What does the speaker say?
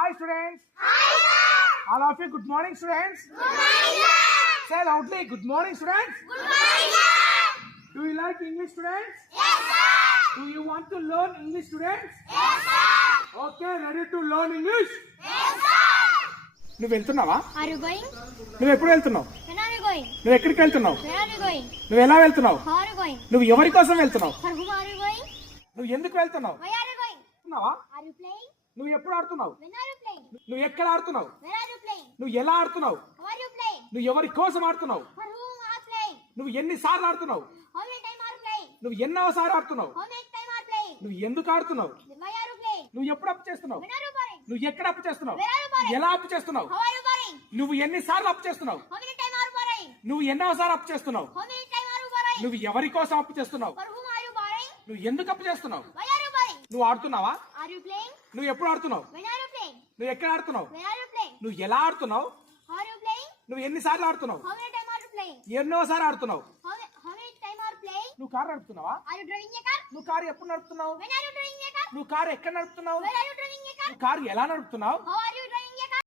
Hi students. Hi sir. All of you, good morning students. Good morning sir. Say loudly, good morning students. Good morning sir. Do you like English students? Yes sir. Do you want to learn English students? Yes sir. Okay, ready to learn English? Yes sir. నువ్వు వెళ్తున్నావా? Are you going? నువ్వు ఎప్పుడు వెళ్తున్నావు? When are you going? నువ్వు ఎక్కడికి వెళ్తున్నావు? Where are you going? నువ్వు ఎలా వెళ్తున్నావు? How are you going? నువ్వు ఎవరి కోసం వెళ్తున్నావు? For whom are you going? నువ్వు ఎందుకు వెళ్తున్నావు? Why are you going? వెళ్తున్నావా? Are you playing? నువ్వు ఎప్పుడు ఆడుతున్నావు? When are you playing? నువ్వు ఎక్కడ ఆడుతున్నావు? Where are you playing? నువ్వు ఎలా ఆడుతున్నావు? How are you playing? నువ్వు ఎవరి కోసం ఆడుతున్నావు? For whom are you playing? నువ్వు ఎన్నిసార్లు ఆడుతున్నావు? How many time are you playing? నువ్వు ఎన్నోసార్లు ఆడుతున్నావు? How many time are you playing? నువ్వు ఎందుకు ఆడుతున్నావు? Why are you playing? నువ్వు ఎప్పుడు అప్పు చేస్తున్నావు? When are you borrowing? నువ్వు ఎక్కడ అప్పు చేస్తున్నావు? Where are you borrowing? ఎలా అప్పు చేస్తున్నావు? How are you borrowing? నువ్వు ఎన్నిసార్లు అప్పు చేస్తున్నావు? How many time are you borrowing? నువ్వు ఎన్నోసార్లు అప్పు చేస్తున్నావు? How many time are you borrowing? నువ్వు ఎవరి కోసం అప్పు చేస్తున్నావు? For whom are you borrowing? నువ్వు ఎందుకు అప్పు చేస్తున్నావు? Why are you borrowing? నువ్వు ఆడుతున్నావా? Are you playing? నువ్వు ఎప్పుడు ఆడుతున్నావు? When are you playing? నువ్వు ఎక్కడ ఆడుతున్నావు? Where are you playing? నువ్వు ఎలా ఆడుతున్నావు? How are you playing? నువ్వు ఎన్నిసార్లు ఆడుతున్నావు? How many time are you playing? ఎన్నోసార్లు ఆడుతున్నావు? How many time are you playing? నువ్వు కారు నడుపుతున్నావా? Are you driving a car? నువ్వు కారు ఎప్పుడు నడుపుతున్నావు? When are you driving a car? నువ్వు కారు ఎక్కడ నడుపుతున్నావు? Where are you driving a car? నువ్వు కారు ఎలా నడుపుతున్నావు? How are